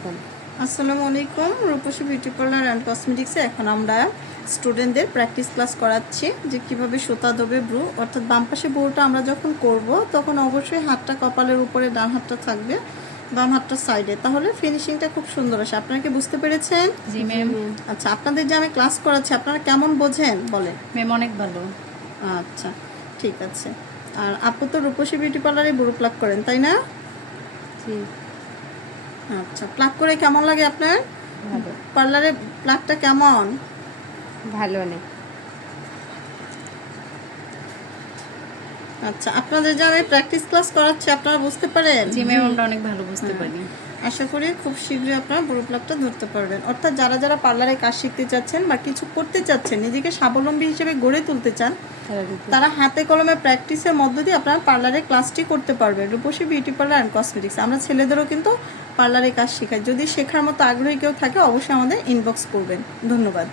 আলাইকুম। আসসালামু আলাইকুম। রূপসী বিউটি পার্লার অ্যান্ড কসমেটিক্সে এখন আমরা স্টুডেন্টদের প্র্যাকটিস ক্লাস করাচ্ছি যে কিভাবে সুতা দেবে ব্রু, অর্থাৎ বাম পাশে ব্রুটা আমরা যখন করব তখন অবশ্যই হাতটা কপালের উপরে, ডান হাতটা থাকবে বাম হাতটা সাইডে, তাহলে ফিনিশিংটা খুব সুন্দর আসে। আপনারা কি বুঝতে পেরেছেন? জি ম্যাম। আচ্ছা, আপনাদের যে আমি ক্লাস করাচ্ছি আপনারা কেমন বোঝেন বলেন? ম্যাম অনেক ভালো। আচ্ছা, ঠিক আছে। আর আপু তো রূপসী বিউটি পার্লারে ব্রু প্লাক করেন, তাই না? জি আচ্ছা, প্লাক করে কেমন লাগে আপনার? ভালো। পার্লারে প্লাকটা কেমন? ভালো অনেক। আচ্ছা, আপনাদের যে আমি প্র্যাকটিস ক্লাস করাচ্ছি আপনারা বুঝতে পারেন? জি ম্যাম, আমরা অনেক ভালো বুঝতে পারি। আশা করি খুব শীঘ্রই আপনারা ব্রু প্লাকটা ধরতে পারবেন। অর্থাৎ যারা যারা পার্লারে কাজ শিখতে চাচ্ছেন বা কিছু করতে চাচ্ছেন, নিজেকে স্বাবলম্বী হিসেবে গড়ে তুলতে চান, তারা হাতে কলমে প্র্যাকটিসের মধ্য দিয়ে আপনারা পার্লারে ক্লাসটি করতে পারবেন। রূপসী বিউটি পার্লার অ্যান্ড কসমেটিক্স আমরা ছেলেদেরও কিন্তু পার্লারে কাজ শেখাই। যদি শেখার মতো আগ্রহী কেউ থাকে অবশ্যই আমাদের ইনবক্স করবেন। ধন্যবাদ।